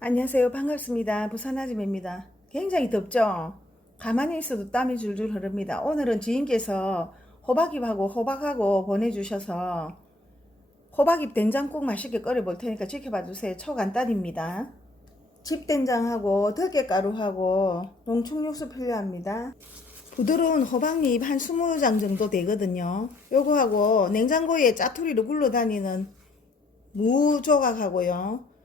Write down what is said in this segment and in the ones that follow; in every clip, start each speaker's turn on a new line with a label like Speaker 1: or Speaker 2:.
Speaker 1: 안녕하세요. 반갑습니다. 부산 아줌입니다. 굉장히 덥죠? 가만히 있어도 땀이 줄줄 흐릅니다. 오늘은 지인께서 호박잎하고 호박하고 보내주셔서 호박잎 된장국 맛있게 끓여 볼 테니까 지켜봐 주세요. 초간단입니다. 집된장하고 들깨가루하고 농축육수 필요합니다. 부드러운 호박잎 한 20장 정도 되거든요. 요거하고 냉장고에 짜투리로 굴러다니는 무 조각하고요.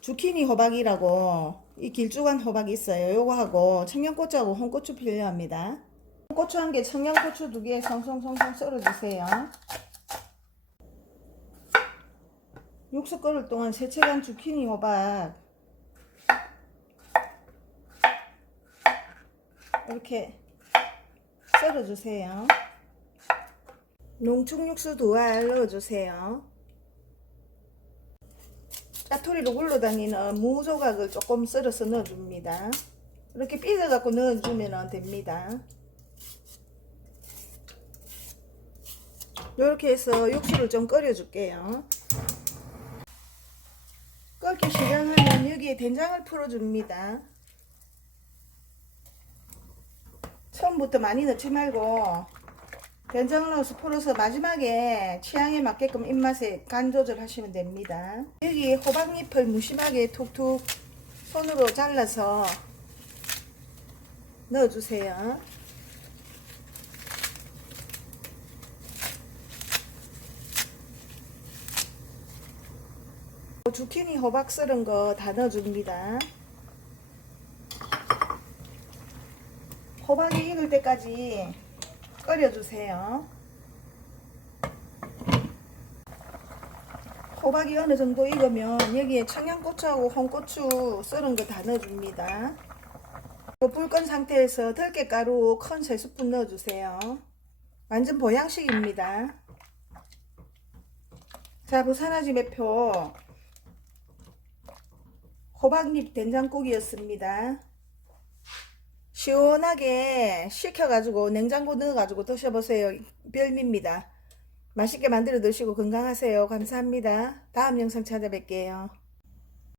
Speaker 1: 주키니 호박이라고 이 길쭉한 호박이 있어요. 요거 하고 청양고추하고 홍고추 필요합니다. 고추 한 개, 청양고추 두 개 송송송송 썰어주세요. 육수 끓을 동안 세채간 주키니 호박 이렇게 썰어주세요. 농축 육수 두 알 넣어주세요. 짜투리로 굴러다니는 무 조각을 조금 썰어서 넣어줍니다. 이렇게 삐져갖고 넣어주면 됩니다. 이렇게 해서 육수를 좀 끓여줄게요. 끓기 시작하면 여기에 된장을 풀어줍니다. 처음부터 많이 넣지 말고 된장을 넣어서 풀어서 마지막에 취향에 맞게끔 입맛에 간 조절하시면 됩니다. 여기 호박잎을 무심하게 툭툭 손으로 잘라서 넣어주세요. 주키니 호박 썰은 거 다 넣어줍니다. 호박이 익을 때까지 끓여주세요. 호박이 어느 정도 익으면 여기에 청양고추하고 홍고추 썰은 거 다 넣어줍니다. 불 끈 상태에서 들깨가루 큰 3스푼 넣어주세요. 완전 보양식입니다. 자, 부산아지 매표 호박잎 된장국이었습니다. 시원하게 식혀가지고 냉장고 넣어가지고 드셔보세요. 별미입니다. 맛있게 만들어 드시고 건강하세요. 감사합니다. 다음 영상 찾아뵐게요.